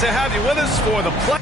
to have you with us for the play.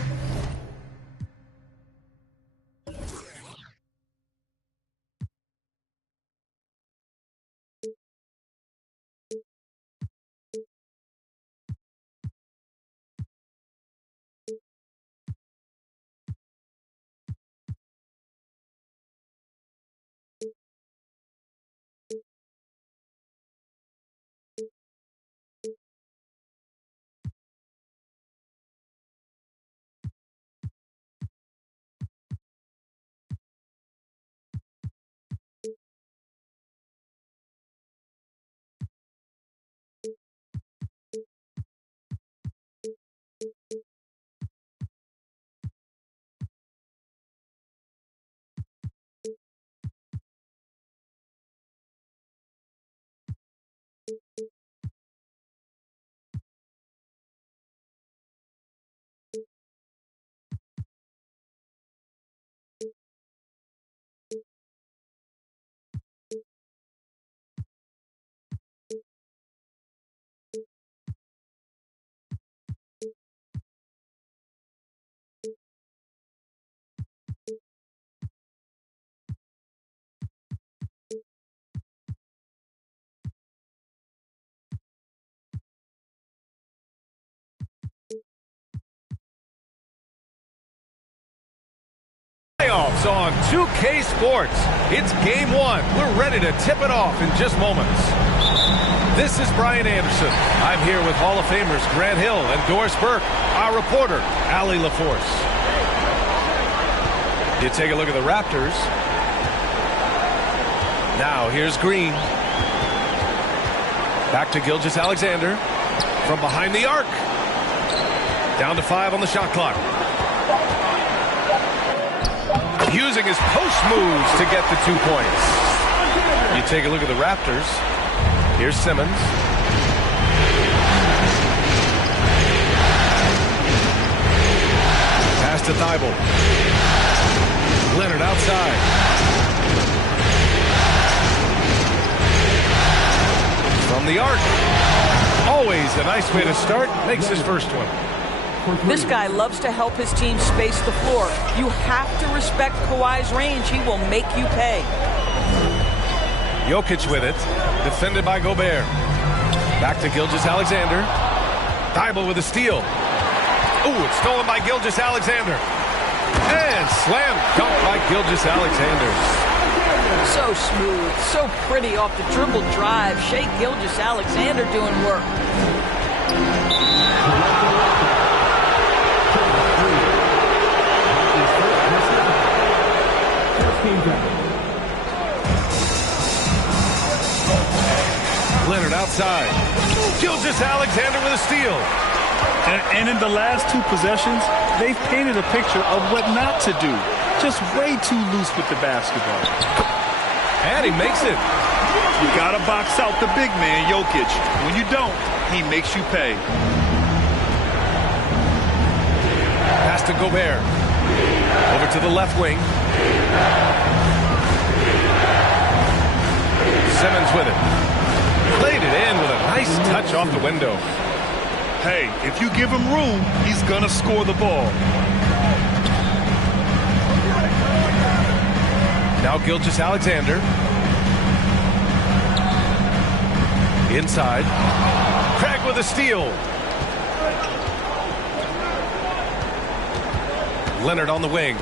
Playoffs on 2K Sports. It's game one. We're ready to tip it off in just moments. This is Brian Anderson. I'm here with Hall of Famers Grant Hill and Doris Burke, our reporter, Allie LaForce. You take a look at the Raptors. Now here's Green. Back to Gilgeous-Alexander. From behind the arc. Down to 5 on the shot clock. Using his post moves to get the 2 points. You take a look at the Raptors. Here's Simmons. Pass to Thibault. Leonard outside. From the arc. Always a nice way to start. Makes his first one. This guy loves to help his team space the floor. You have to respect Kawhi's range. He will make you pay. Jokic with it. Defended by Gobert. Back to Gilgeous-Alexander. Thibault with a steal. Ooh, it's stolen by Gilgeous-Alexander. And slam dunk by Gilgeous-Alexander. So smooth, so pretty off the dribble drive. Shai Gilgeous-Alexander doing work. Leonard outside. Gilgeous-Alexander with a steal. And in the last 2 possessions, they've painted a picture of what not to do. Just way too loose with the basketball. And he makes it. You gotta box out the big man, Jokic. When you don't, he makes you pay. Pass to Gobert. Over to the left wing. Simmons with it. Played it in with a nice touch off the window. Hey, if you give him room, he's gonna score the ball. Now Gilgeous-Alexander. Inside. Craig with a steal. Leonard on the wing.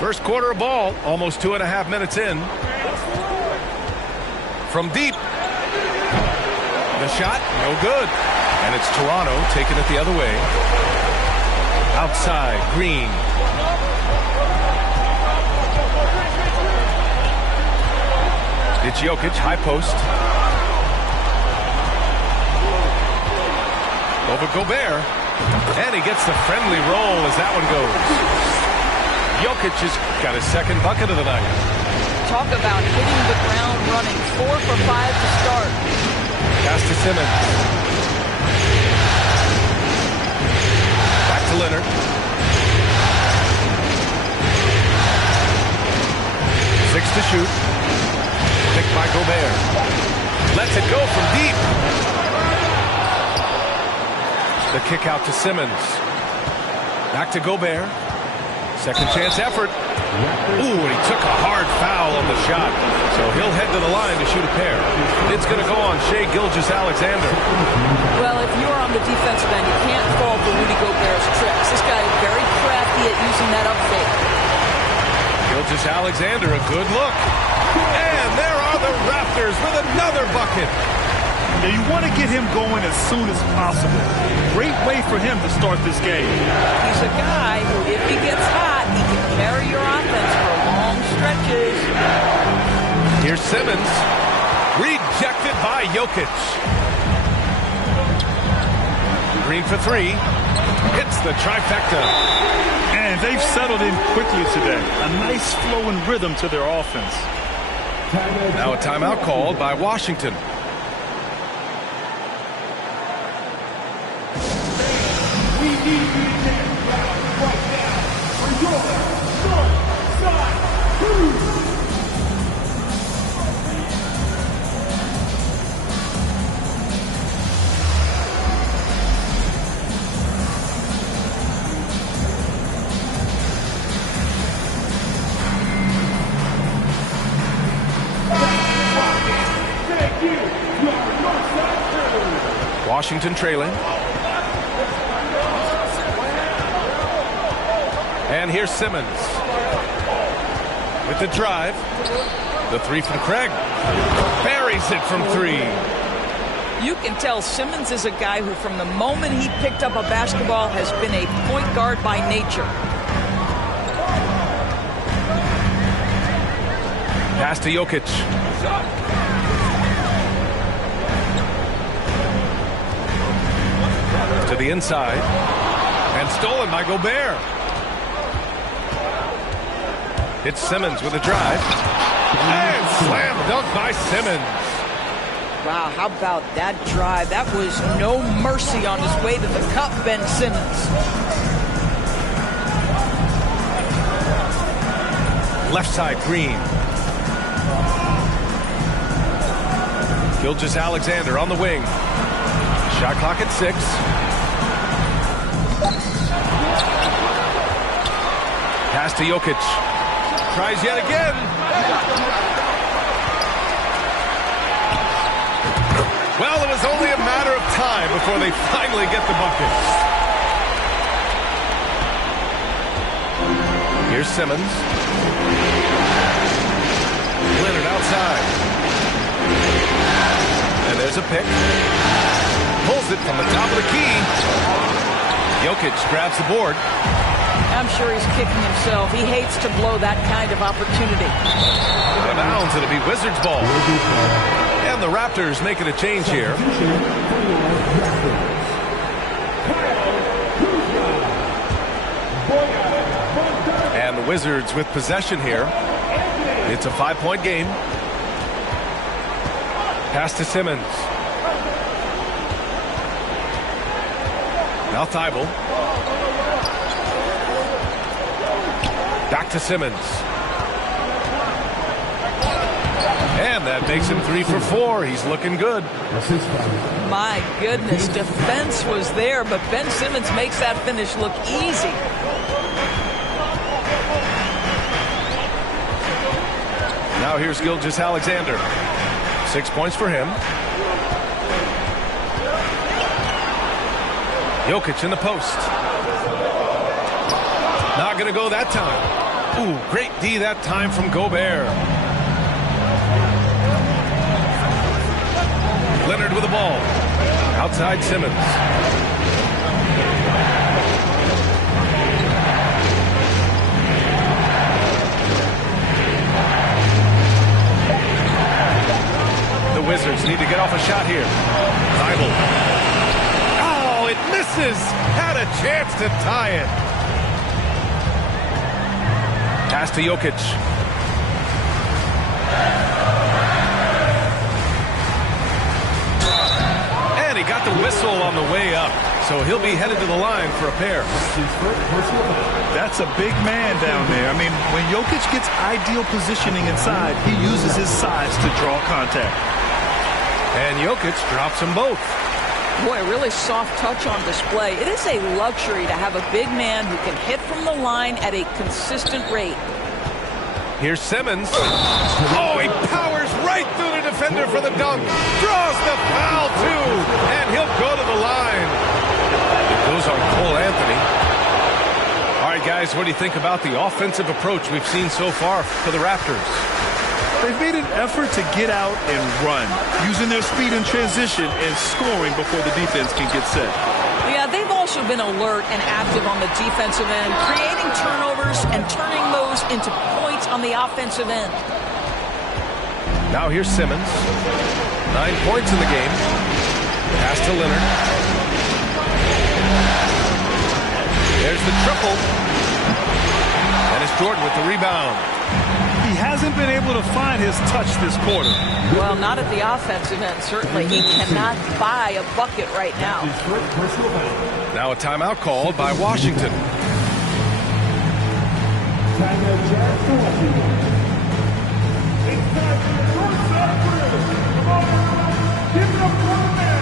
First quarter of ball, almost 2.5 minutes in. From deep. The shot, no good. And it's Toronto taking it the other way. Outside, Green. It's Jokic, high post. Over Gobert. And he gets the friendly roll as that one goes. Jokic has got his second bucket of the night. Talk about hitting the ground running. 4 for 5 to start. Pass to Simmons. Back to Leonard. Six to shoot. Picked by Gobert. Lets it go from deep. The kick out to Simmons. Back to Gobert. Second chance effort. Ooh, and he took a hard foul on the shot. So he'll head to the line to shoot a pair. It's going to go on Shai Gilgeous-Alexander. Well, if you're on the defensive end, you can't fall for Rudy Gobert's tricks. This guy is very crafty at using that up fake. Gilgeous-Alexander, a good look. And there are the Raptors with another bucket. Now you want to get him going as soon as possible. Great way for him to start this game. He's a guy who, if he gets hot, he can carry your offense for long stretches. Here's Simmons. Rejected by Jokic. Green for three. Hits the trifecta. And they've settled in quickly today. A nice flow and rhythm to their offense. Now a timeout called by Washington. We need you to right now for your north side crew. Thank you, your north side crew. Washington trailing. And here's Simmons with the drive. The three from Craig. Buries it from three. You can tell Simmons is a guy who, from the moment he picked up a basketball, has been a point guard by nature. Pass to Jokic. To the inside. And stolen by Gobert. It's Simmons with a drive. And slam dunk by Simmons. Wow, how about that drive? That was no mercy on his way to the cup, Ben Simmons. Left side, Green. Gilgeous-Alexander on the wing. Shot clock at 6. Pass to Jokic. Tries yet again. Well, it was only a matter of time before they finally get the bucket. Here's Simmons. Leonard outside. And there's a pick. Pulls it from the top of the key. Jokic grabs the board. I'm sure he's kicking himself. He hates to blow that kind of opportunity. Out of bounds, it'll be Wizards ball. And the Raptors making a change here. And the Wizards with possession here. It's a 5-point game. Pass to Simmons. Now Thibault. Back to Simmons. And that makes him 3 for 4. He's looking good. My goodness, defense was there, but Ben Simmons makes that finish look easy. Now here's Gilgeous-Alexander. 6 points for him. Jokic in the post. Not going to go that time. Ooh, great D that time from Gobert. Leonard with the ball. Outside Simmons. The Wizards need to get off a shot here. Thibault. Oh, it misses. Had a chance to tie it. Pass to Jokic. And he got the whistle on the way up. So he'll be headed to the line for a pair. That's a big man down there. I mean, when Jokic gets ideal positioning inside, he uses his size to draw contact. And Jokic drops them both. Boy, really soft touch on display. It is a luxury to have a big man who can hit from the line at a consistent rate. Here's Simmons. Oh, he powers right through the defender for the dunk. Draws the foul, too. And he'll go to the line. It goes on Cole Anthony. All right, guys, what do you think about the offensive approach we've seen so far for the Raptors? They've made an effort to get out and run, using their speed in transition and scoring before the defense can get set. Yeah, they've also been alert and active on the defensive end, creating turnovers and turning those into points on the offensive end. Now here's Simmons. 9 points in the game. Pass to Leonard. There's the triple. And it's Jordan with the rebound. He hasn't been able to find his touch this quarter. Well, not at the offensive end. Certainly, he cannot buy a bucket right now. Now a timeout called by Washington. Give it up for the man.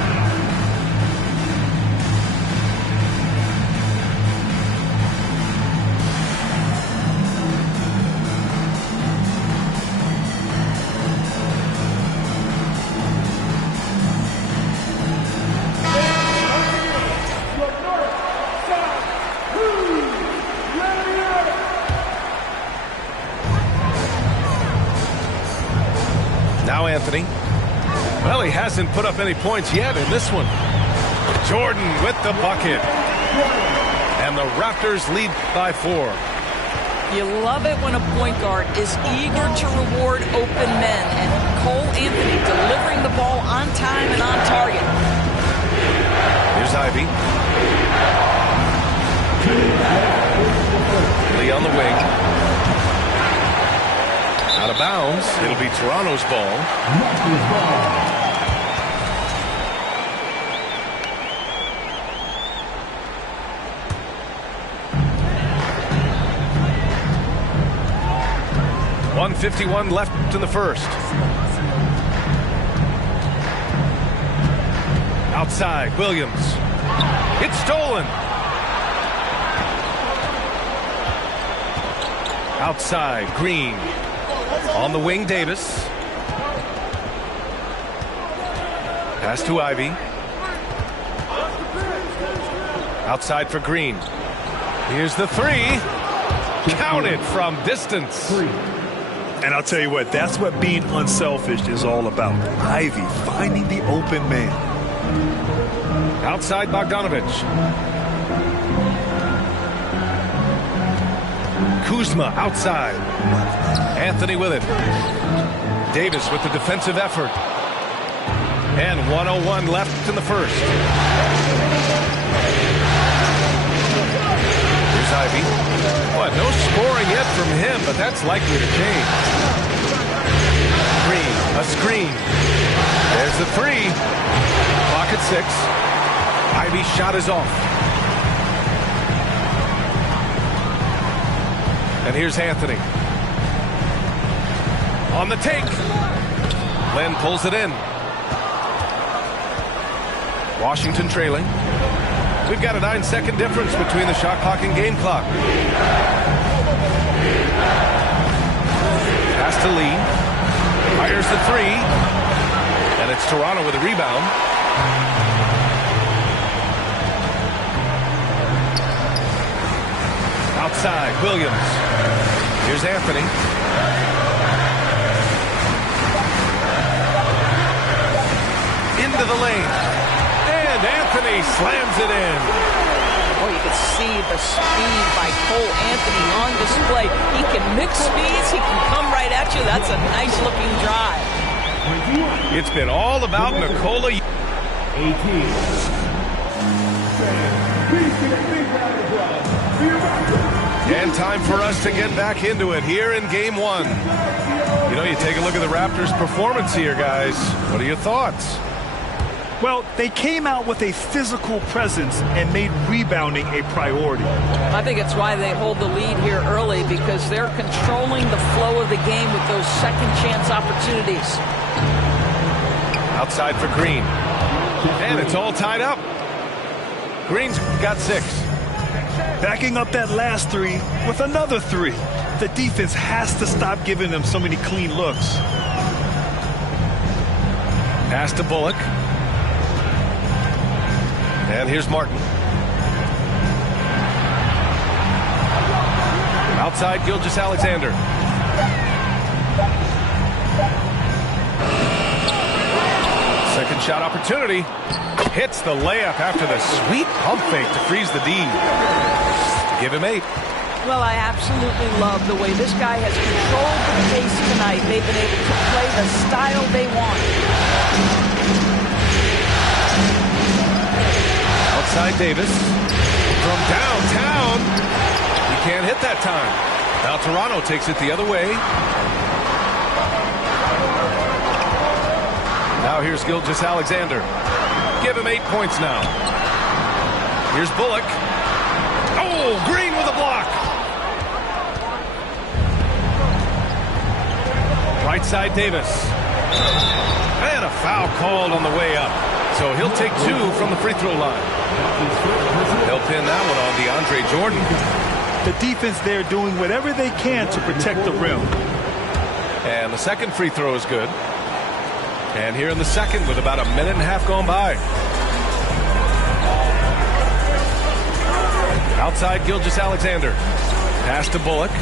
Now Anthony. Well, he hasn't put up any points yet in this one. Jordan with the bucket. And the Raptors lead by 4. You love it when a point guard is eager to reward open men, and Cole Anthony delivering the ball on time and on target. Here's Ivy. Lee on the wing. Out of bounds. It'll be Toronto's ball. .151 left in the first. Outside, Williams. It's stolen. Outside, Green. On the wing, Davis. Pass to Ivy. Outside for Green. Here's the three. Counted from distance. And I'll tell you what, that's what being unselfish is all about. Ivy finding the open man. Outside Bogdanovich. Kuzma outside. Anthony with it. Davis with the defensive effort. And 1:01 left in the first. Here's Ivy. What? No scoring yet from him, but that's likely to change. Green, a screen. There's the three. Clock at 6. Ivy's shot is off. And here's Anthony. On the take. Len pulls it in. Washington trailing. We've got a 9-second difference between the shot clock and game clock. Pass to Lee. Fires the three. And it's Toronto with a rebound. Outside, Williams. Here's Anthony. Into the lane. And Anthony slams it in. Oh, you can see the speed by Cole Anthony on display. He can mix speeds. He can come right at you. That's a nice-looking drive. It's been all about Nikola. 18. And time for us to get back into it here in Game 1. You know, you take a look at the Raptors' performance here, guys. What are your thoughts? Well, they came out with a physical presence and made rebounding a priority. I think it's why they hold the lead here early, because they're controlling the flow of the game with those second chance opportunities. Outside for Green. And it's all tied up. Green's got 6. Backing up that last 3 with another 3. The defense has to stop giving them so many clean looks. Pass to Bullock. And here's Martin. Outside Gilgeous-Alexander. Second shot opportunity. Hits the layup after the sweet pump fake to freeze the D. Give him 8. Well, I absolutely love the way this guy has controlled the pace tonight. They've been able to play the style they want. Outside Davis. From downtown. He can't hit that time. Now Toronto takes it the other way. Now here's Gilgeous-Alexander. Give him 8 points now. Here's Bullock. Oh, Green with a block. Right side Davis. And a foul called on the way up. So he'll take 2 from the free throw line. They'll pin that one on DeAndre Jordan. The defense there doing whatever they can to protect the rim. And the second free throw is good. And here in the second with about a minute and a half gone by. Outside Gilgeous-Alexander. Pass to Bullock.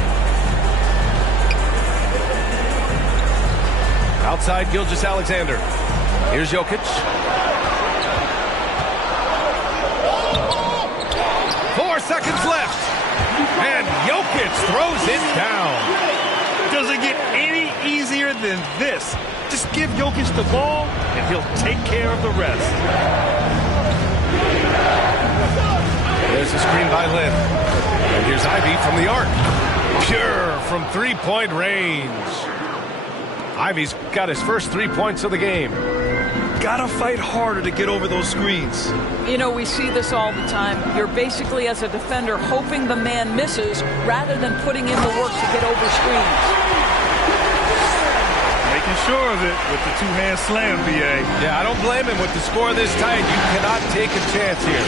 Outside Gilgeous-Alexander. Here's Jokic. 4 seconds left. And Jokic throws it down. Doesn't get any easier than this. Just give Jokic the ball, and he'll take care of the rest. There's a screen by Lynn. And here's Ivy from the arc. Pure from three-point range. Ivy's got his first 3 points of the game. Gotta fight harder to get over those screens. You know, we see this all the time. You're basically, as a defender, hoping the man misses rather than putting in the work to get over screens. Making sure of it with the two-hand slam, B.A. Yeah, I don't blame him with the score this tight. You cannot take a chance here.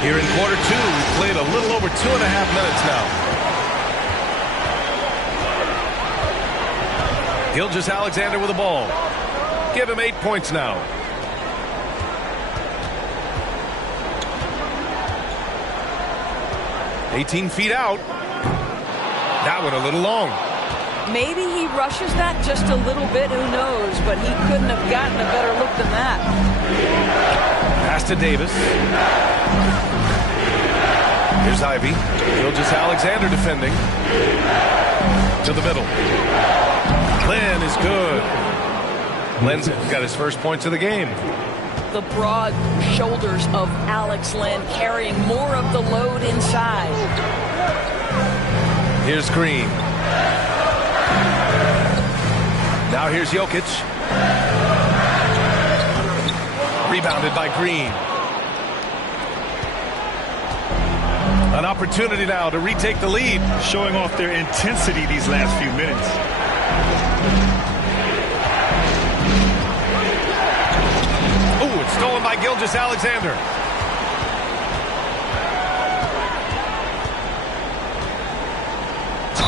Here in quarter 2, we've played a little over 2.5 minutes now. Gilgeous-Alexander with the ball. Give him 8 points now. $18 feet out. That one a little long. Maybe he rushes that just a little bit, who knows, but he couldn't have gotten a better look than that. Pass to Davis. Here's Ivy. Gilgeous-Alexander defending. To the middle. Lynn is good. Lynn's got his first points of the game. The broad shoulders of Alex Lynn carrying more of the load inside. Here's Green. Now here's Jokic. Rebounded by Green. An opportunity now to retake the lead. Showing off their intensity these last few minutes. Oh, it's stolen by Gilgeous-Alexander.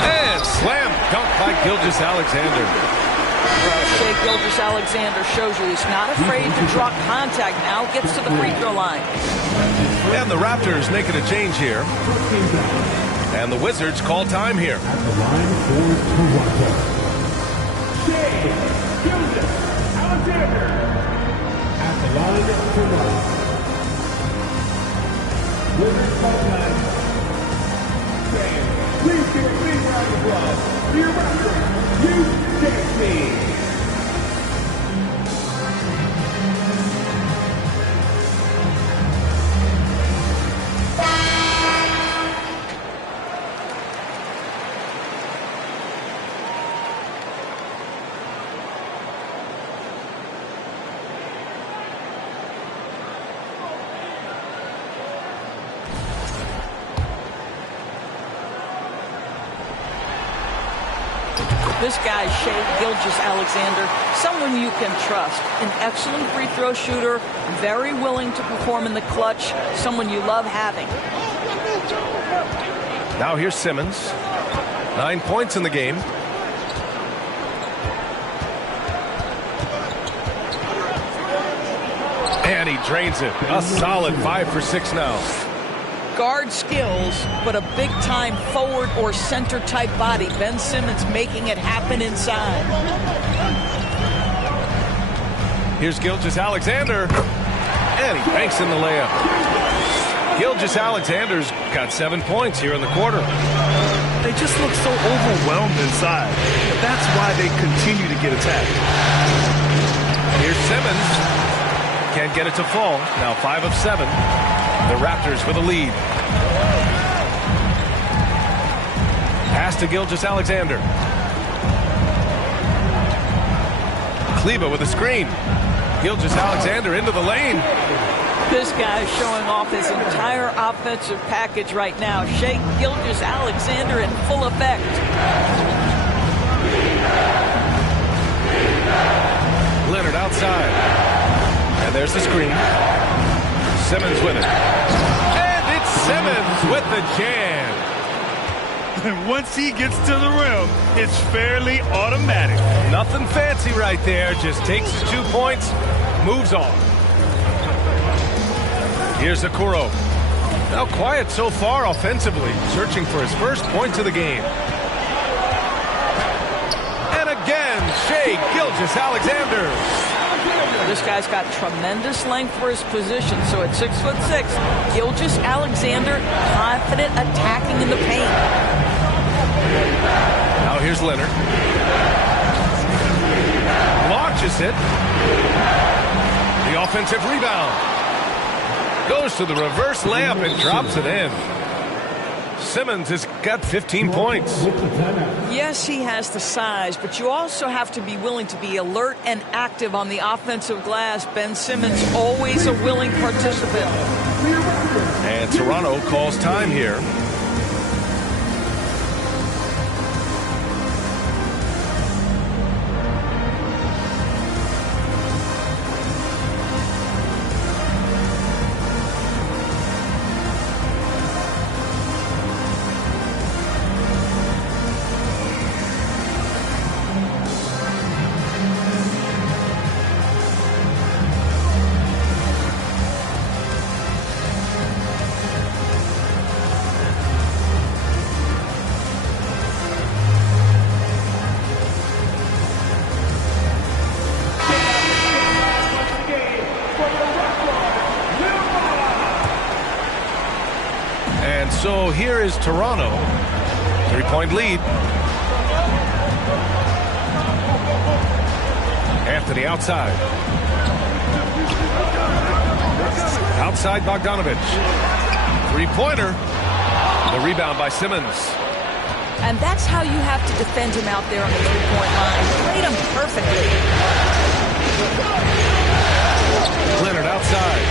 And slam dunk by Gilgeous-Alexander. Shea Gilgeous-Alexander shows you he's not afraid to drop contact. Now gets to the free throw line. And the Raptors making a change here. And the Wizards call time here. At the line for Toronto, Shea Gilgeous-Alexander. At the line for Toronto. Wizards call time. Fans, please give a big round of applause for your Raptors. You take me. This guy, Shea Gilgeous-Alexander, someone you can trust. An excellent free throw shooter, very willing to perform in the clutch, someone you love having. Now here's Simmons. 9 points in the game. And he drains it. A solid 5 for 6 now. Guard skills, but a big-time forward or center-type body. Ben Simmons making it happen inside. Here's Gilgeous-Alexander. And he banks in the layup. Gilgeous-Alexander's got 7 points here in the quarter. They just look so overwhelmed inside. That's why they continue to get attacked. Here's Simmons. Can't get it to fall. Now 5 of 7. The Raptors with a lead. Pass to Gilgeous-Alexander. Kleber with a screen. Gilgeous-Alexander into the lane. This guy is showing off his entire offensive package right now. Shea Gilgeous-Alexander in full effect. Leonard outside. And there's the screen. Simmons with it. And it's Simmons with the jam. And once he gets to the rim, it's fairly automatic. Nothing fancy right there. Just takes his 2 points, moves on. Here's Okoro. Now quiet so far offensively, searching for his first points of the game. And again, Shea Gilgeous-Alexander. This guy's got tremendous length for his position, so at 6'6", Gilgeous-Alexander confident attacking in the paint. Now here's Leonard. Launches it. The offensive rebound. Goes to the reverse layup and drops it in. Simmons has got 15 points. Yes, he has the size, but you also have to be willing to be alert and active on the offensive glass. Ben Simmons, always a willing participant. And Toronto calls time here. So here is Toronto. 3-point lead. Anthony outside. Outside Bogdanovich. 3-pointer. The rebound by Simmons. And that's how you have to defend him out there on the three-point line. Played him perfectly. Leonard outside.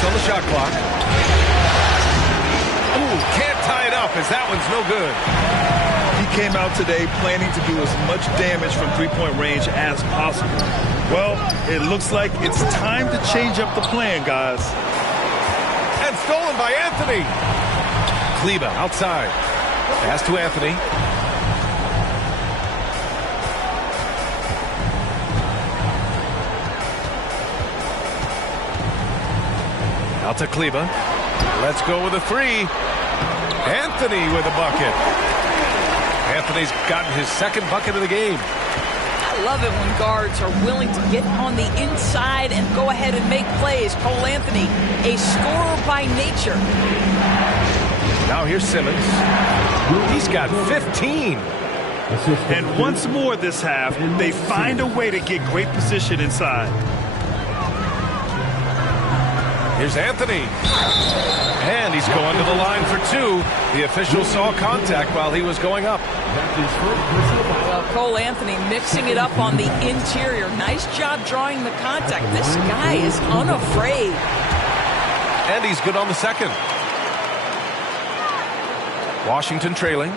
On the shot clock. Ooh, can't tie it up as that one's no good. He came out today planning to do as much damage from three-point range as possible. Well, it looks like it's time to change up the plan, guys. And stolen by Anthony. Kleber outside. Pass to Anthony. Out to Kleber. Let's go with a 3. Anthony with a bucket. Anthony's gotten his second bucket of the game. I love it when guards are willing to get on the inside and go ahead and make plays. Cole Anthony, a scorer by nature. Now here's Simmons. He's got 15. And once more this half, they find a way to get great position inside. Here's Anthony. And he's going to the line for 2. The official saw contact while he was going up. Well, Cole Anthony mixing it up on the interior. Nice job drawing the contact. This guy is unafraid. And he's good on the second. Washington trailing.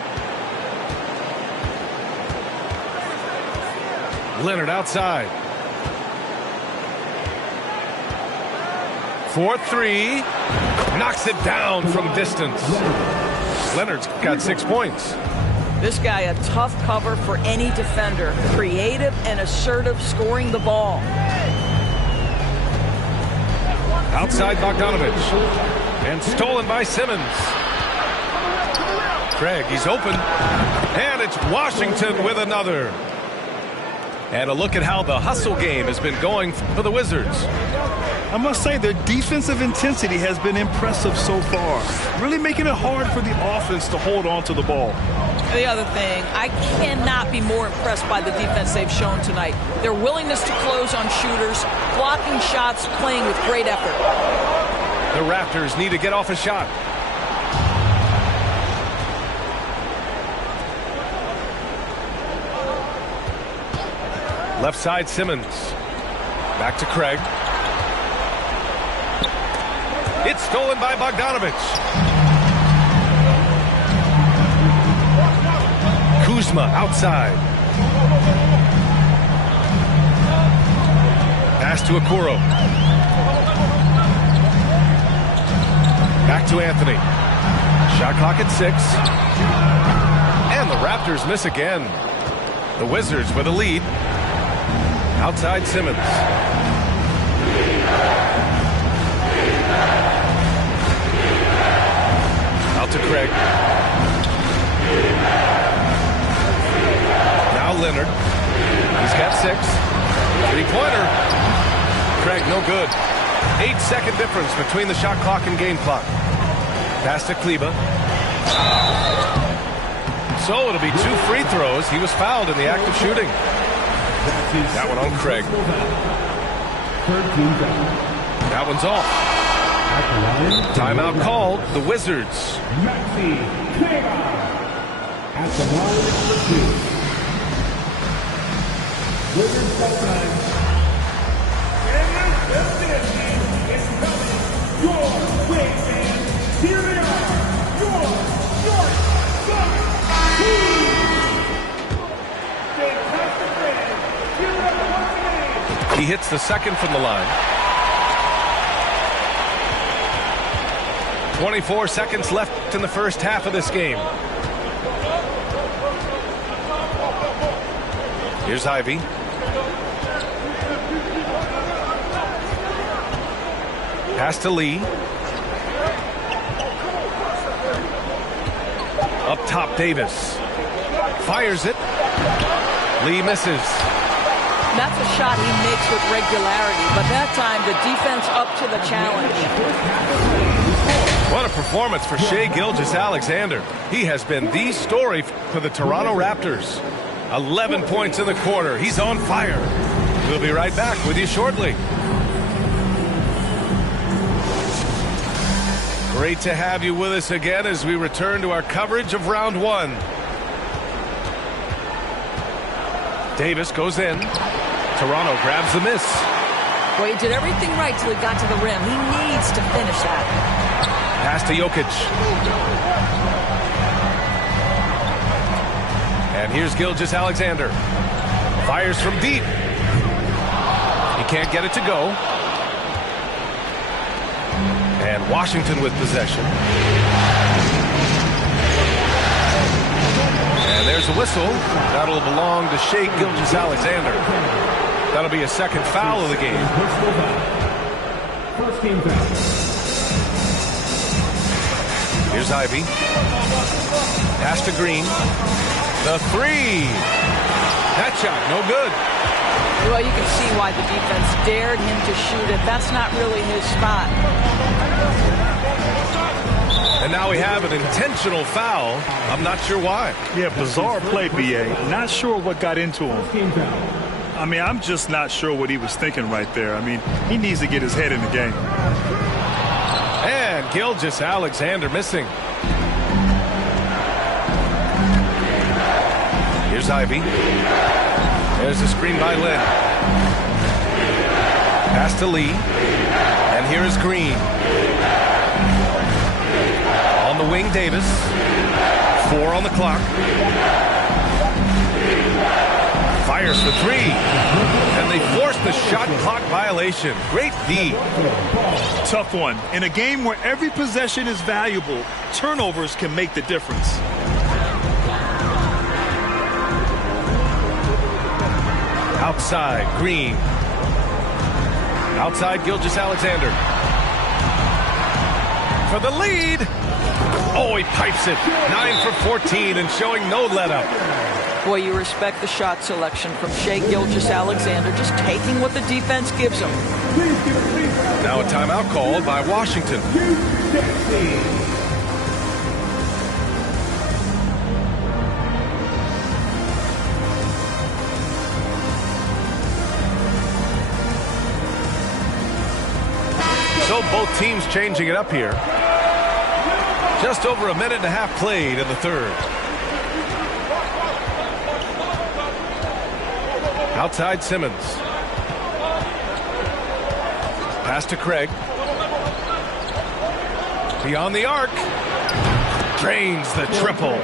Leonard outside. 4-3. Knocks it down from distance. Leonard's got 6 points. This guy a tough cover for any defender. Creative and assertive scoring the ball. Outside Bogdanovich. And stolen by Simmons. Craig, he's open. And it's Washington with another. And a look at how the hustle game has been going for the Wizards. I must say their defensive intensity has been impressive so far. Really making it hard for the offense to hold on to the ball. The other thing, I cannot be more impressed by the defense they've shown tonight. Their willingness to close on shooters, blocking shots, playing with great effort. The Raptors need to get off a shot. Left side Simmons. Back to Craig. It's stolen by Bogdanovich. Kuzma outside. Pass to Okoro. Back to Anthony. Shot clock at 6. And the Raptors miss again. The Wizards with a lead. Outside Simmons. Out to Craig. Now Leonard. He's got 6. 3-pointer. Craig, no good. 8-second difference between the shot clock and game clock. Pass to Kleba. So it'll be 2 free throws. He was fouled in the act of shooting. That one on Craig. That one's off. Timeout called. The Wizards. At the line for 2. Wizards by time. And it's coming your way, fans. Here they are, your North Side Team. Fantastic fans. Here are the once again. He hits the second from the line. 24 seconds left in the first half of this game. Here's Ivy. Pass to Lee. Up top, Davis. Fires it. Lee misses. That's a shot he makes with regularity, but that time the defense up to the challenge. What a performance for Shai Gilgeous-Alexander. He has been the story for the Toronto Raptors. 11 points in the quarter. He's on fire. We'll be right back with you shortly. Great to have you with us again as we return to our coverage of round 1. Davis goes in. Toronto grabs the miss. Well, he did everything right till he got to the rim. He needs to finish that. Pass to Jokic. And here's Gilgeous-Alexander. Fires from deep. He can't get it to go. And Washington with possession. And there's a whistle. That'll belong to Shai Gilgeous-Alexander. That'll be a second foul of the game. First team foul. Here's Ivy. Pass to Green. The 3. That shot, no good. Well, you can see why the defense dared him to shoot it. That's not really his spot. And now we have an intentional foul. I'm not sure why. Yeah, bizarre play, B.A. Not sure what got into him. Team foul. I mean, I'm just not sure what he was thinking right there. I mean, he needs to get his head in the game. And Gilgeous-Alexander missing. Here's Ivy. There's a screen by Lynn. Pass to Lee. And here is Green. On the wing, Davis. 4 on the clock. Fires for 3. And they force the shot clock violation. Great D. Tough one. In a game where every possession is valuable, turnovers can make the difference. Outside, Green. Outside, Gilgeous-Alexander. For the lead. Oh, he pipes it. 9 for 14 and showing no let-up. Boy, you respect the shot selection from Shai Gilgeous-Alexander, just taking what the defense gives him. Now a timeout called by Washington. So both teams changing it up here. Just over a minute and a half played in the third. Outside Simmons. Pass to Craig. Beyond the arc. Drains the triple.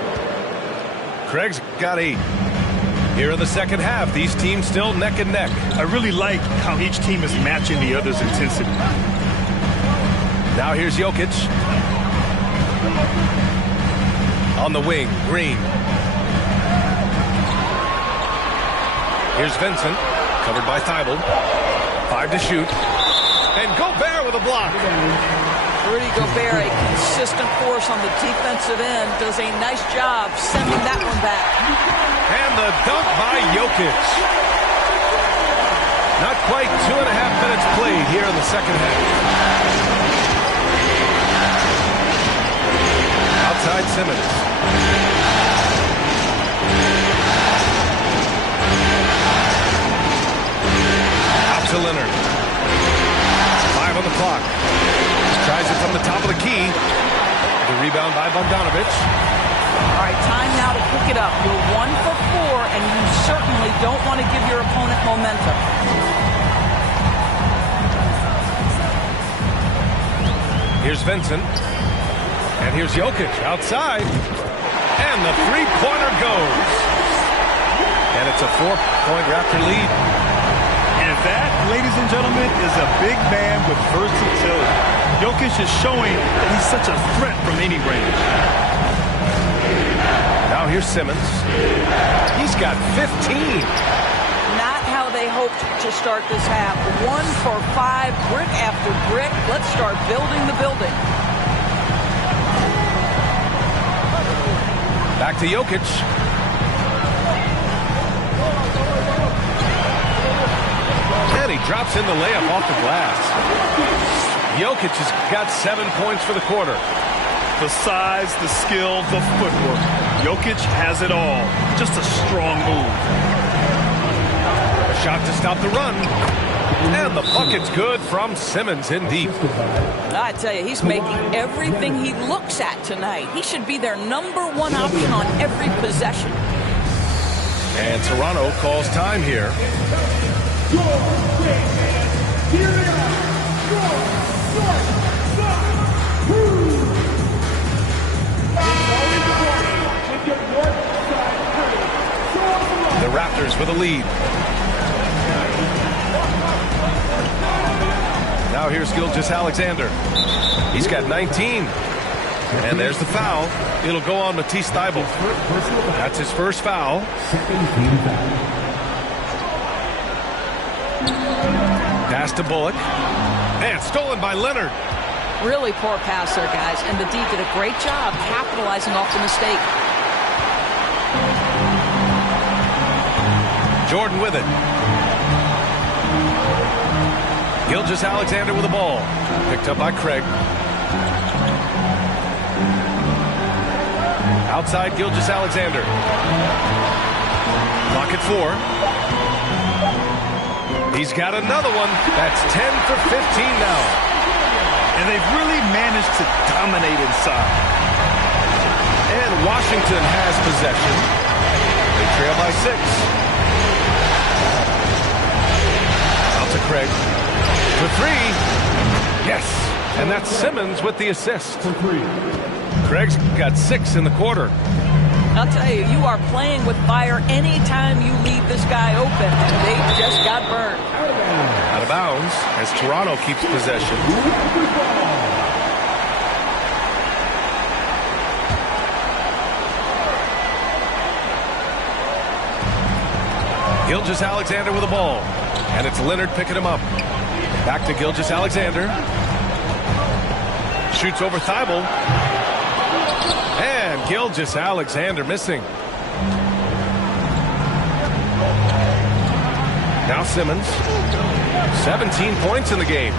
Craig's got 8. Here in the second half, these teams still neck and neck. I really like how each team is matching the other's intensity. Now here's Jokic. On the wing, Green. Here's Vincent, covered by Thibault. 5 to shoot. And Gobert with a block. Rudy Gobert, a consistent force on the defensive end, does a nice job sending that one back. And the dunk by Jokic. Not quite 2.5 minutes played here in the second half. Outside Simmons. Out to Leonard. 5 on the clock. Tries it from the top of the key. The rebound by Bogdanovic. All right, time now to pick it up. You're 1 for 4, and you certainly don't want to give your opponent momentum. Here's Vincent. And here's Jokic outside. And the three-pointer goes. And it's a 4-point Raptor lead. And that, ladies and gentlemen, is a big man with versatility. Jokic is showing that he's such a threat from any range. Now here's Simmons. He's got 15. Not how they hoped to start this half. 1 for 5, brick after brick. Let's start building the building. Back to Jokic. And he drops in the layup off the glass. Jokic has got 7 points for the quarter. The size, the skill, the footwork. Jokic has it all. Just a strong move. A shot to stop the run. And the bucket's good from Simmons in deep. I tell you, he's making everything he looks at tonight. He should be their #1 option on every possession. And Toronto calls time here. The Raptors with a lead. Now here's Gilgeous-Alexander. He's got 19. And there's the foul. It'll go on Matisse Thybulle. That's his first foul. Pass to Bullock. And stolen by Leonard. Really poor pass there, guys. And the D did a great job capitalizing off the mistake. Jordan with it. Gilgeous-Alexander with the ball. Picked up by Craig. Outside Gilgeous-Alexander. Clock at 4. He's got another one. That's 10 for 15 now. And they've really managed to dominate inside. And Washington has possession. They trail by 6. Out to Craig. For 3. Yes. And that's Simmons with the assist. Greg's got 6 in the quarter. I'll tell you, you are playing with fire anytime you leave this guy open. They just got burned. Out of bounds as Toronto keeps possession. Gilgeous-Alexander with the ball. And it's Leonard picking him up. Back to Gilgeous-Alexander. Shoots over Thibault. And Gilgeous-Alexander missing. Now Simmons. 17 points in the game.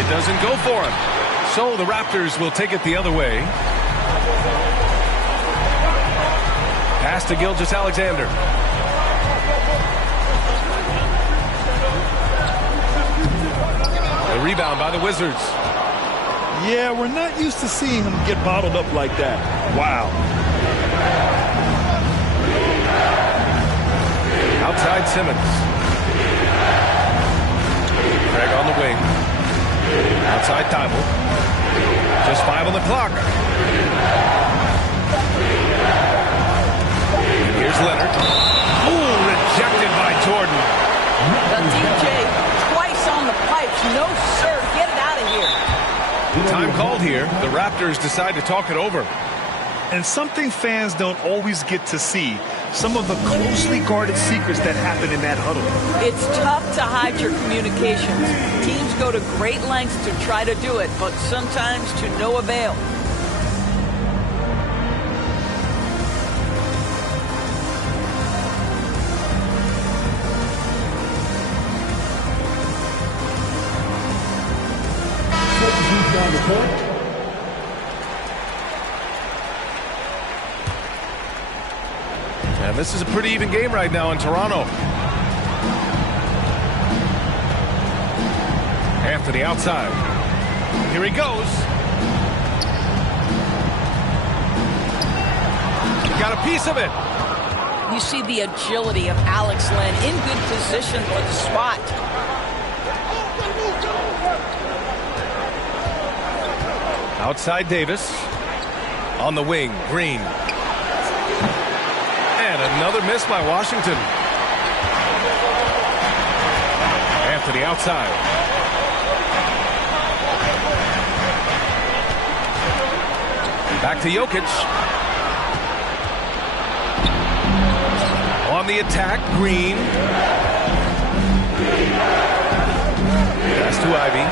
It doesn't go for him. So the Raptors will take it the other way. Pass to Gilgeous-Alexander. The rebound by the Wizards. Yeah, we're not used to seeing him get bottled up like that. Wow. Outside Simmons. Craig on the wing. Outside Thibault. Just 5 on the clock. Here's Leonard. Ooh, rejected by Jordan. The DJ twice on the pipes. No, sir. Get it out of here. Time called here. The Raptors decide to talk it over. And something fans don't always get to see. Some of the closely guarded secrets that happen in that huddle. It's tough to hide your communications. Teams go to great lengths to try to do it, but sometimes to no avail. And this is a pretty even game right now in Toronto. Anthony outside. Here he goes. Got a piece of it. You see the agility of Alex Len in good position for the spot. Outside Davis. On the wing, Green. And another miss by Washington. Anthony outside. Back to Jokic. On the attack, Green. Pass to Ivy.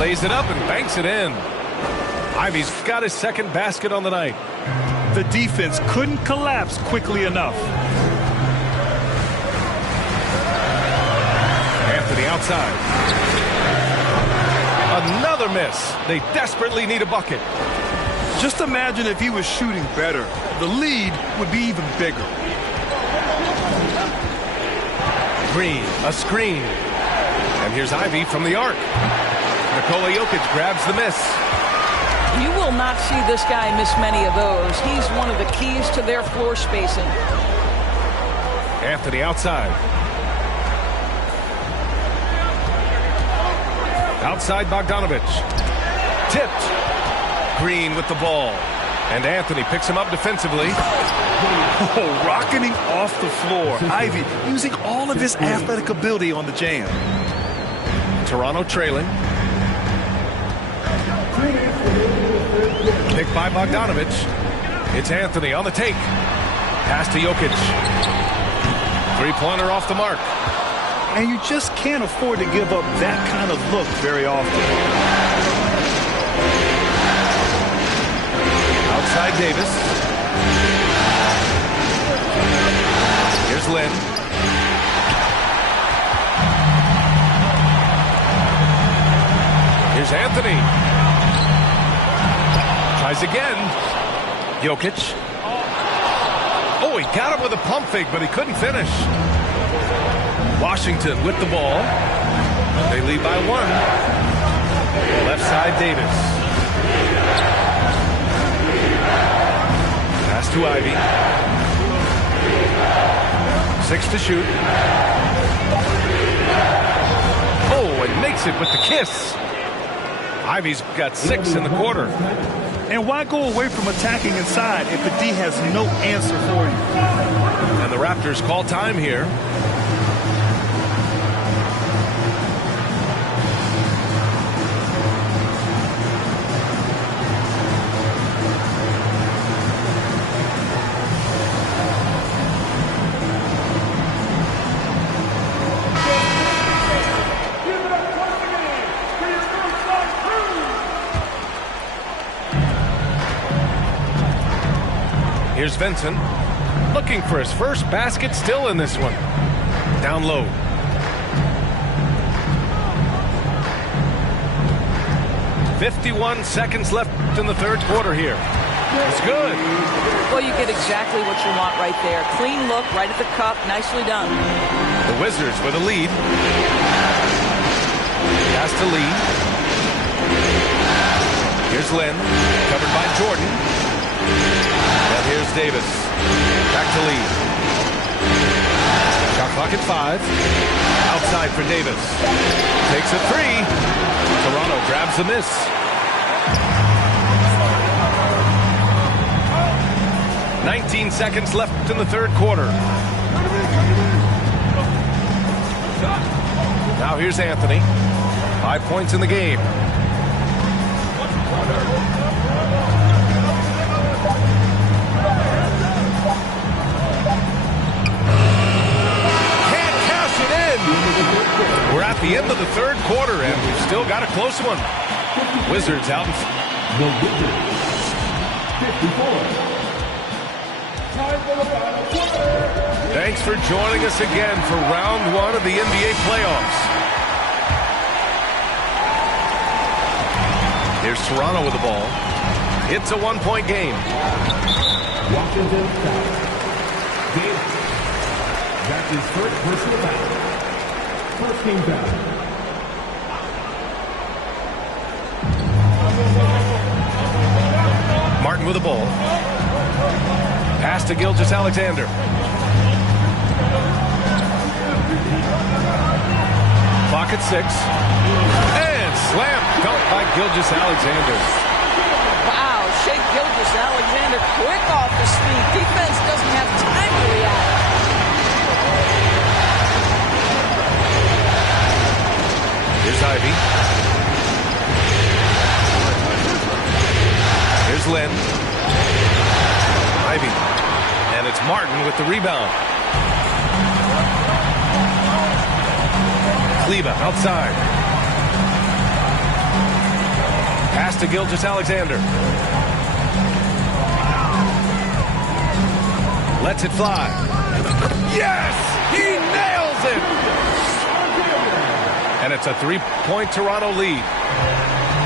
Lays it up and banks it in. Ivy's got his second basket on the night. The defense couldn't collapse quickly enough. Anthony outside. Another miss. They desperately need a bucket. Just imagine if he was shooting better. The lead would be even bigger. Green, a screen. And here's Ivy from the arc. Nikola Jokic grabs the miss. You will not see this guy miss many of those. He's one of the keys to their floor spacing. Anthony outside. Outside Bogdanovich. Tipped. Green with the ball. And Anthony picks him up defensively. Oh, rocketing off the floor. Ivy using all of his athletic ability on the jam. Toronto trailing. Picked by Bogdanovich. It's Anthony on the take. Pass to Jokic. Three-pointer off the mark. And you just can't afford to give up that kind of look very often. Outside Davis. Here's Lynn. Here's Anthony. Tries again. Jokic. Oh, he got him with a pump fake, but he couldn't finish. Washington with the ball. They lead by 1. Left side, Davis. Pass to Ivy. 6 to shoot. Oh, and makes it with the kiss. Ivy's got 6 in the quarter. And why go away from attacking inside if the D has no answer for you? And the Raptors call time here. Here's Vincent, looking for his first basket, still in this one. Down low. "51 seconds left in the third quarter here." It's good. Well, you get exactly what you want right there. Clean look, right at the cup. Nicely done. The Wizards with a lead. Pass to Lee. Here's Lynn, covered by Jordan. And here's Davis. Back to Lee. Shot clock at 5. Outside for Davis. Takes a 3. Toronto grabs the miss. "19 seconds left in the third quarter." Now here's Anthony. 5 points in the game. We're at the end of the third quarter, and we've still got a close one. Wizards out in The Wizards, 54. Time for the final quarter. Thanks for joining us again for round 1 of the NBA playoffs. Here's Toronto with the ball. It's a 1-point game. Washington foul. Davis. That's his first personal foul. First team foul. Martin with the ball. Pass to Gilgeous-Alexander. Clock at 6. And slam dunk by Gilgeous-Alexander. Wow, Shea Gilgeous-Alexander quick off his feet. Defense doesn't have time to react. Here's Ivy. Here's Lynn. Ivy. And it's Martin with the rebound. Kleba outside. Pass to Gilgeous-Alexander. Lets it fly. Yes! He nails it! And it's a 3-point Toronto lead.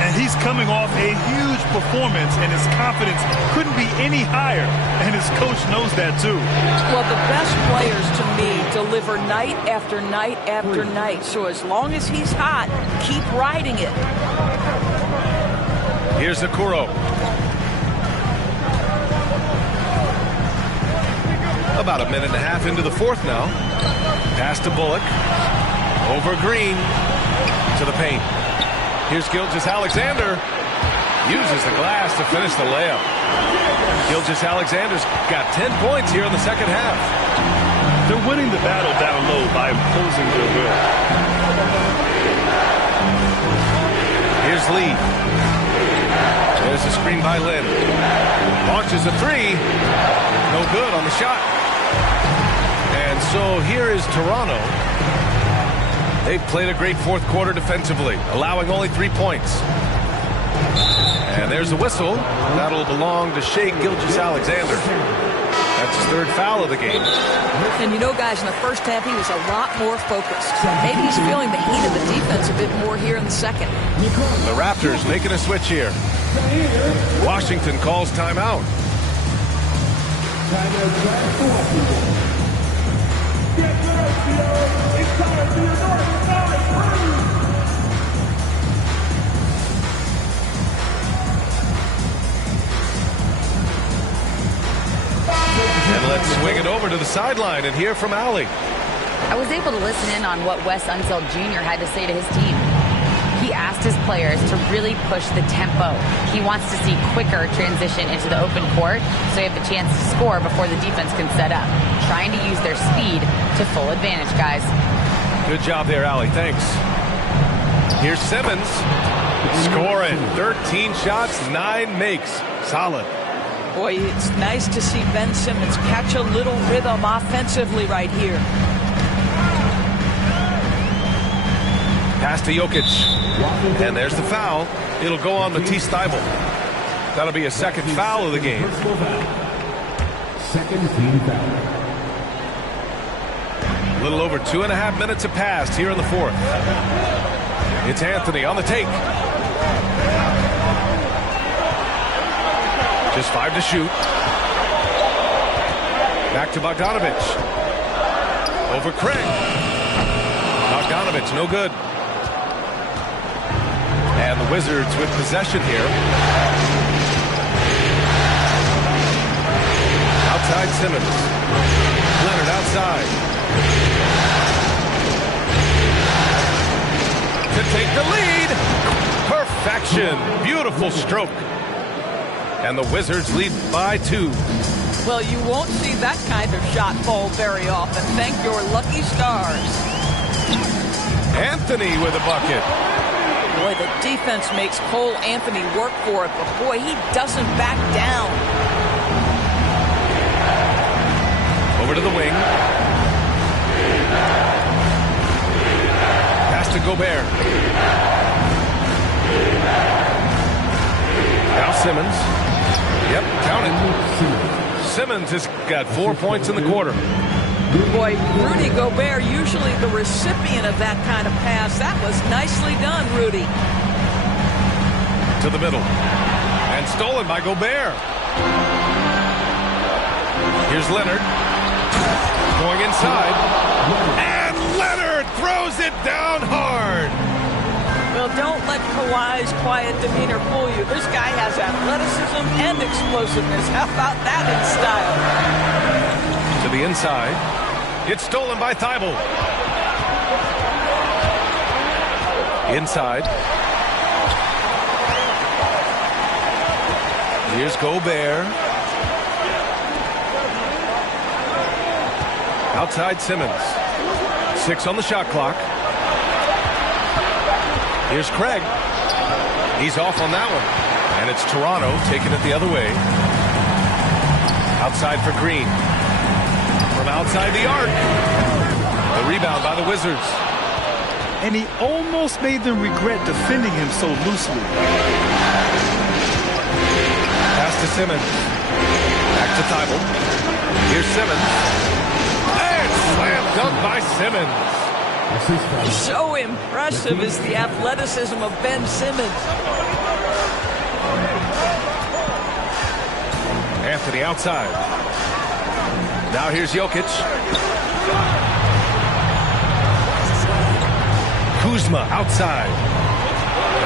And he's coming off a huge performance, and his confidence couldn't be any higher. And his coach knows that, too. Well, the best players, to me, deliver night after night after night. So as long as he's hot, keep riding it. Here's Okoro. About a minute and a half into the fourth now. Pass to Bullock. Over Green. To the paint. Here's Gilgeous-Alexander. Uses the glass to finish the layup. Gilgeous-Alexander's got 10 points here in the second half. They're winning the battle down low by imposing their will. Here's Lee. There's a screen by Lynn. Launches a 3. No good on the shot. And so here is Toronto. They've played a great fourth quarter defensively, allowing only 3 points. And there's a whistle. That'll belong to Shea Gilgeous-Alexander. That's his third foul of the game. And you know, guys, in the first half, he was a lot more focused. Maybe he's feeling the heat of the defense a bit more here in the second. The Raptors making a switch here. Washington calls timeout. And let's swing it it over to the sideline and hear from Allie. I was able to listen in on what Wes Unseld Jr. had to say to his team. He asked his players to really push the tempo. He wants to see quicker transition into the open court so they have the chance to score before the defense can set up. Trying to use their speed to full advantage, guys. Good job there, Allie. Thanks. Here's Simmons. Scoring. 13 shots, 9 makes. Solid. Boy, it's nice to see Ben Simmons catch a little rhythm offensively right here. Pass to Jokic. And there's the foul. It'll go on Matisse Thybulle. That'll be a second foul of the game. Second team foul. A little over 2.5 minutes have passed here in the fourth. It's Anthony on the take. Just 5 to shoot. Back to Bogdanovich. Over Craig. Bogdanovich, no good. And the Wizards with possession here. Outside Simmons. Leonard outside. To take the lead. Perfection. Beautiful stroke. And the Wizards lead by 2. Well, you won't see that kind of shot fall very often. Thank your lucky stars. Anthony with a bucket. Boy, the defense makes Cole Anthony work for it, but boy, he doesn't back down. Over to the wing. Pass to Gobert. Now Simmons. Yep, count it. Simmons has got 4 points in the quarter. Boy, Rudy Gobert, usually the recipient of that kind of pass. That was nicely done, Rudy. To the middle. And stolen by Gobert. Here's Leonard. Going inside. And Leonard throws it down hard. Well, don't let Kawhi's quiet demeanor fool you. This guy has athleticism and explosiveness. How about that in style? To the inside. It's stolen by Thybulle. Inside. Here's Gobert. Outside Simmons. 6 on the shot clock. Here's Craig. He's off on that one. And it's Toronto taking it the other way. Outside for Green. From outside the arc. The rebound by the Wizards. And he almost made them regret defending him so loosely. Pass to Simmons. Back to Thybulle. Here's Simmons. And slam dunk by Simmons. So impressive is the athleticism of Ben Simmons. Anthony outside. Now here's Jokic. Kuzma outside.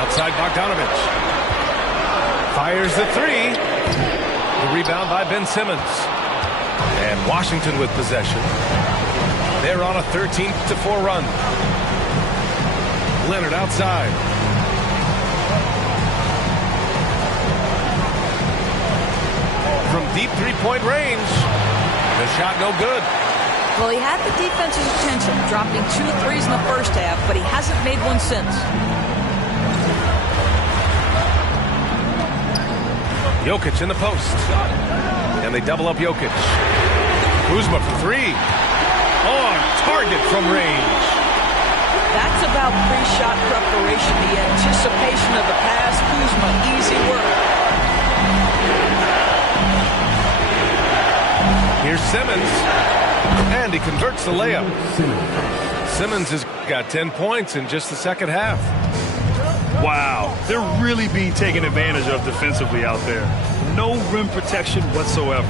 Outside Bogdanovich. Fires the 3. The rebound by Ben Simmons. And Washington with possession. They're on a 13-4 run. Leonard outside. From deep three-point range. The shot no good. Well, he had the defense's attention, dropping 2 threes in the first half, but he hasn't made one since. Jokic in the post. And they double up Jokic. Kuzma for 3. On target from range. That's about pre-shot preparation, the anticipation of the pass. Kuzma, easy work. Here's Simmons. And he converts the layup. Simmons has got 10 points in just the second half. Wow, they're really being taken advantage of defensively out there. No rim protection whatsoever.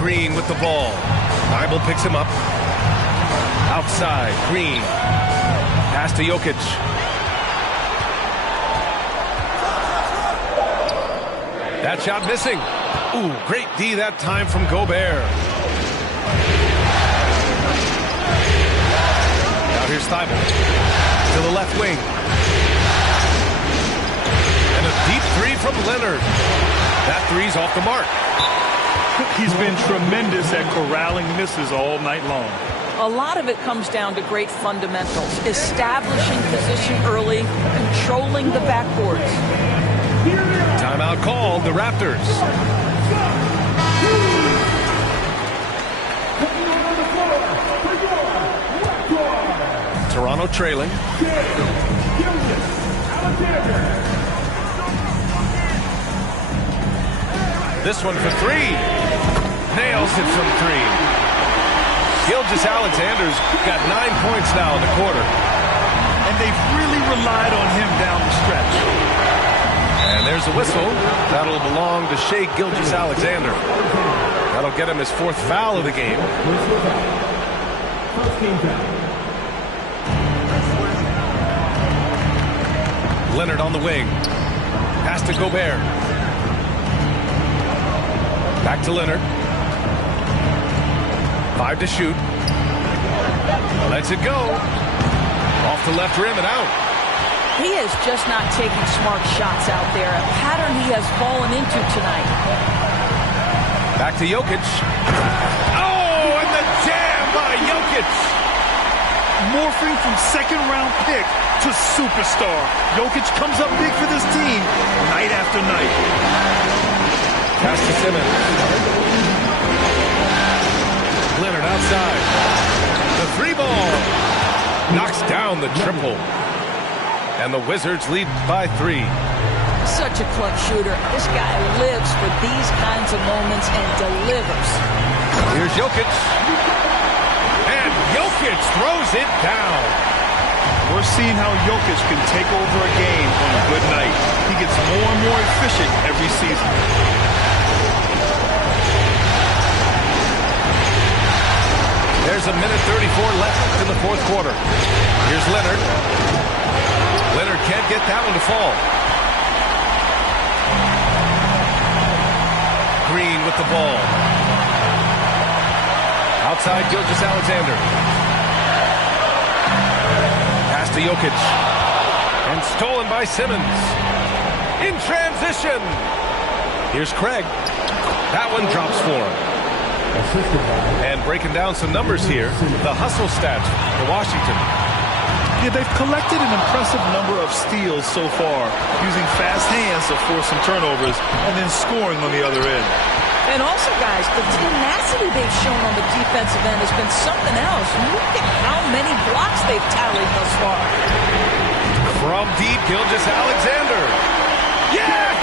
Green with the ball. Bible picks him up. Outside, Green. Pass to Jokic. That shot missing. Ooh, great D that time from Gobert. Now here's Thibault to the left wing. And a deep three from Leonard. That three's off the mark. He's been tremendous at corralling misses all night long. A lot of it comes down to great fundamentals. Establishing position early, controlling the backboards. Timeout called, the Raptors. Toronto trailing. This one for three. Nails it from three. Gilgeous-Alexander's got 9 points now in the quarter. And they've really relied on him down the stretch. And there's a whistle. That'll belong to Shai Gilgeous-Alexander. That'll get him his 4th foul of the game. Leonard on the wing. Pass to Gobert. Back to Leonard. 5 to shoot. Lets it go. Off the left rim and out. He is just not taking smart shots out there, a pattern he has fallen into tonight. Back to Jokic. Oh, and the jam by Jokic. Morphing from second-round pick to superstar. Jokic comes up big for this team night after night. Pass to Simmons. Leonard outside. The 3-ball. Knocks down the triple. And the Wizards lead by 3. Such a clutch shooter. This guy lives for these kinds of moments and delivers. Here's Jokic. And Jokic throws it down. We're seeing how Jokic can take over a game on a good night. He gets more and more efficient every season. There's a minute 34 left in the 4th quarter. Here's Leonard. Leonard can't get that one to fall. Green with the ball. Outside Gilgeous-Alexander. Pass to Jokic. And stolen by Simmons. In transition. Here's Craig. That one drops for him. And breaking down some numbers here, the hustle stats for Washington. Yeah, they've collected an impressive number of steals so far, using fast hands to force some turnovers and then scoring on the other end. And also, guys, the tenacity they've shown on the defensive end has been something else. Look at how many blocks they've tallied thus far. From deep, Gilgeous-Alexander. Yes!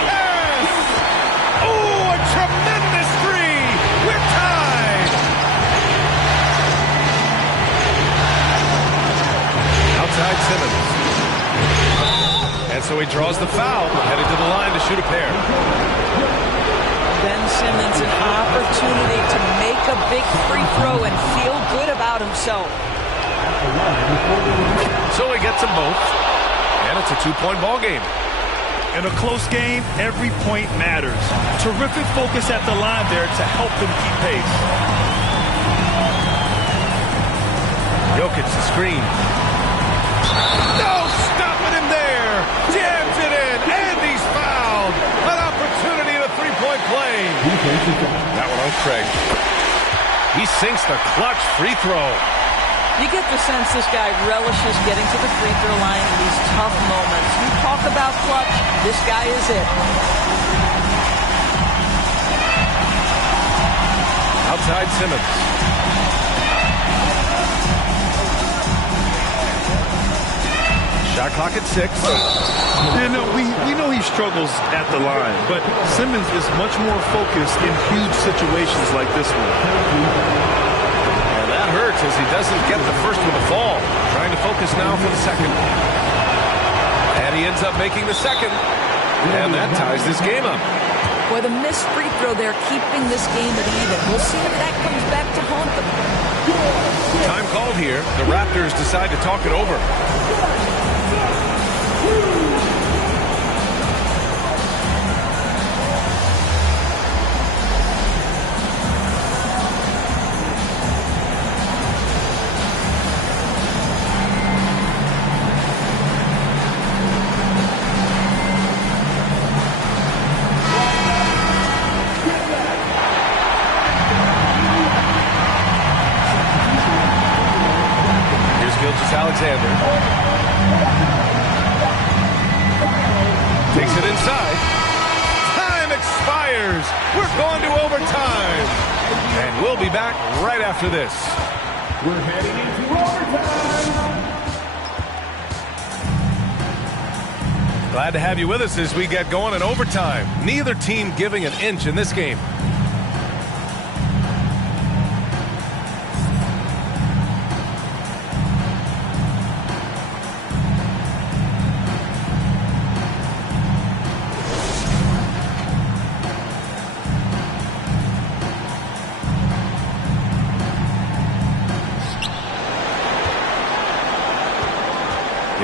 Oh, a tremendous three! We're tied! Outside Simmons. And so he draws the foul, headed to the line to shoot a pair. Ben Simmons, an opportunity to make a big free throw and feel good about himself. So he gets them both, and it's a 2-point ball game. In a close game, every point matters. Terrific focus at the line there to help them keep pace. Jokic the screen. No stopping him there. Jams it in, and he's fouled. An opportunity at a 3-point play. That one on Craig. He sinks the clutch free throw. You get the sense this guy relishes getting to the free throw line in these tough moments. You talk about clutch, this guy is it. Outside Simmons. Shot clock at 6. You know, we know he struggles at the line, but Simmons is much more focused in huge situations like this one. And that hurts as he doesn't get the first one to fall. Trying to focus now for the second. And he ends up making the second. And that ties this game up. With a missed free throw, they're keeping this game at even. We'll see if that comes back to haunt them. Time called here. The Raptors decide to talk it over. inside. Time expires. We're going to overtime. And we'll be back right after this. We're heading into overtime. Glad to have you with us as we get going in overtime. Neither team giving an inch in this game.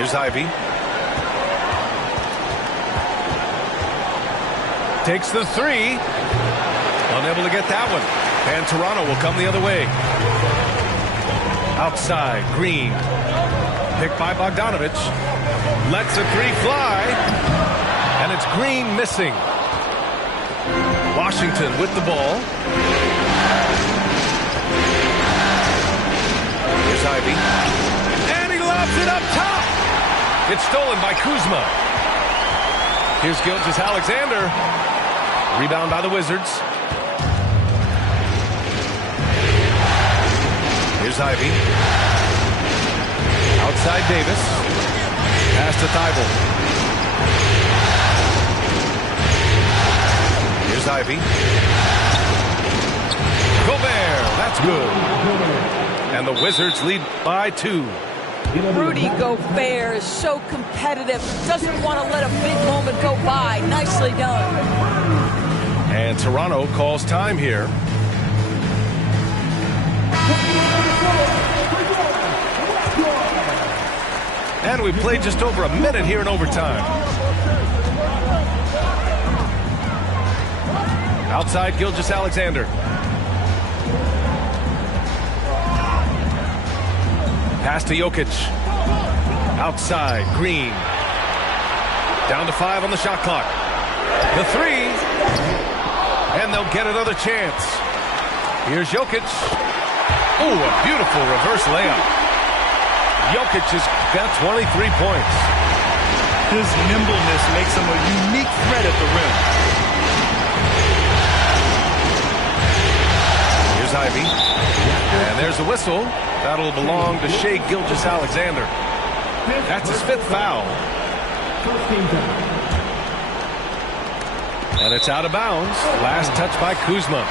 Here's Ivy. Takes the three. Unable to get that one. And Toronto will come the other way. Outside, Green. Picked by Bogdanovich. Lets a three fly. And it's Green missing. Washington with the ball. Here's Ivy. And he lobs it up top. It's stolen by Kuzma. Here's Gilgeous-Alexander. Rebound by the Wizards. Here's Ivy. Outside Davis. Pass to Thibault. Here's Ivy. Gobert. That's good. And the Wizards lead by 2. Rudy Gobert is so competitive. Doesn't want to let a big moment go by. Nicely done. And Toronto calls time here. And we played just over a minute here in overtime. Outside Gilgeous-Alexander. Pass to Jokic. Outside, Green. Down to 5 on the shot clock. The three. And they'll get another chance. Here's Jokic. Oh, a beautiful reverse layup. Jokic has got 23 points. His nimbleness makes him a unique threat at the rim. Here's Ivy. And there's the whistle. That'll belong to Shai Gilgeous-Alexander. That's his 5th foul. And it's out of bounds. Last touch by Kuzma.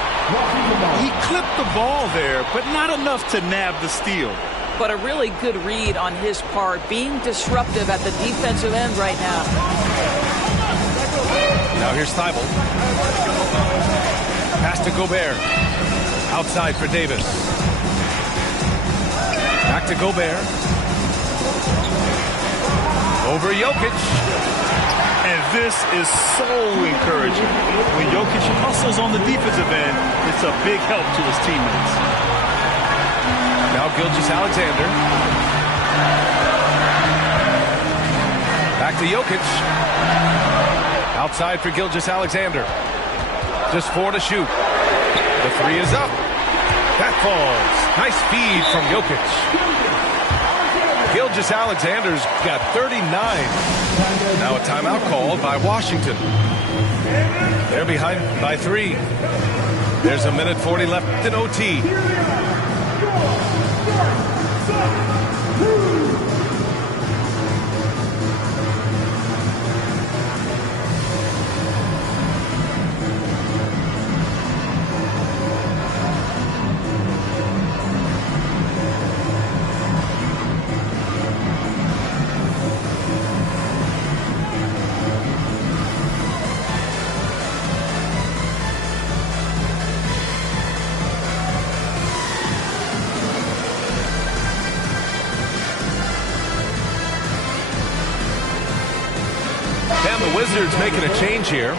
He clipped the ball there, but not enough to nab the steal. But a really good read on his part, being disruptive at the defensive end right now. Now here's Thibault. Pass to Gobert. Outside for Davis. Back to Gobert. Over Jokic. And this is so encouraging. When Jokic hustles on the defensive end, it's a big help to his teammates. Now Gilgeous-Alexander. Back to Jokic. Outside for Gilgeous-Alexander. Just 4 to shoot. The three is up. That falls. Nice feed from Jokic. Gilgeous-Alexander's got 39. Now a timeout called by Washington. They're behind by 3. There's a minute 40 left in OT. And the Wizards making a change here.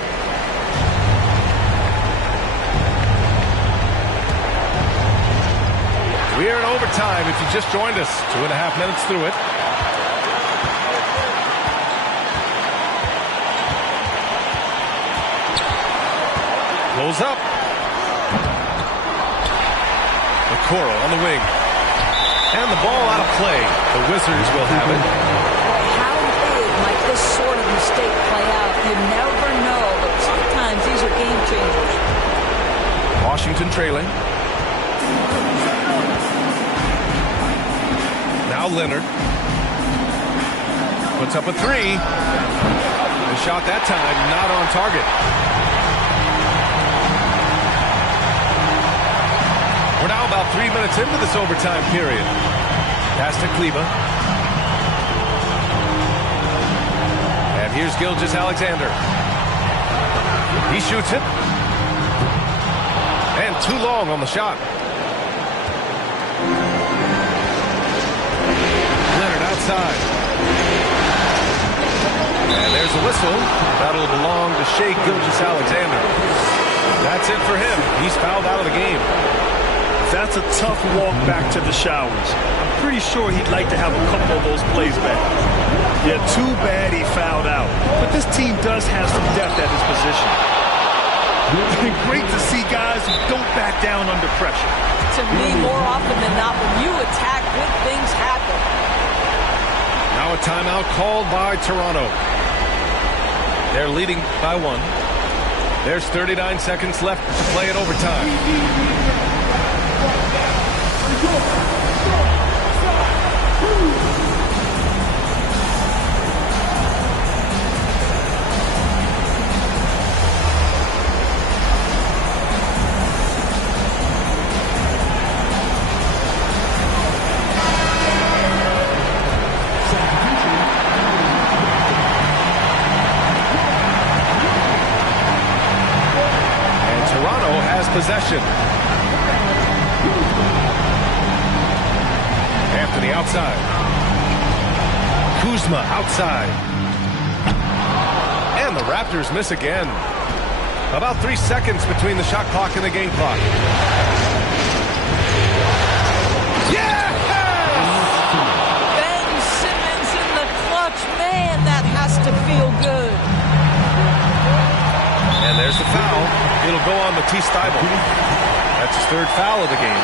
We are in overtime if you just joined us. 2.5 minutes through it. Close up. The Coral on the wing. And the ball out of play. The Wizards will have it. How big might this sort of big mistake play out. You never know, but sometimes these are game changers. Washington trailing. Now Leonard. Puts up a three. The shot that time not on target. We're now about 3 minutes into this overtime period. Pass to Kleba. And here's Gilgeous-Alexander. He shoots it. And too long on the shot. Leonard outside. And there's a whistle. That'll belong to Shai Gilgeous-Alexander. That's it for him. He's fouled out of the game. That's a tough walk back to the showers. I'm pretty sure he'd like to have a couple of those plays back. Yeah, too bad he fouled out. But this team does have some depth at his position. Great to see guys who don't back down under pressure. To me, more often than not, when you attack, good things happen. Now a timeout called by Toronto. They're leading by 1. There's 39 seconds left to play in overtime. Possession. Anthony outside. Kuzma outside. And the Raptors miss again. About 3 seconds between the shot clock and the game clock. Yes! Ben Simmons in the clutch. Man, that has to feel good. And there's the foul. It'll go on Matisse Thybulle. That's his 3rd foul of the game.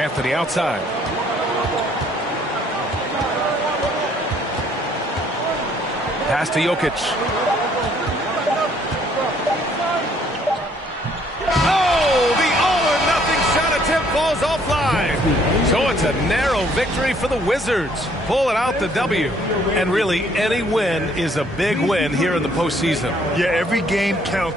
Anthony outside. Pass to Jokic. Falls offline. So it's a narrow victory for the Wizards. Pulling out the W. And really, any win is a big win here in the postseason. Yeah, every game counts.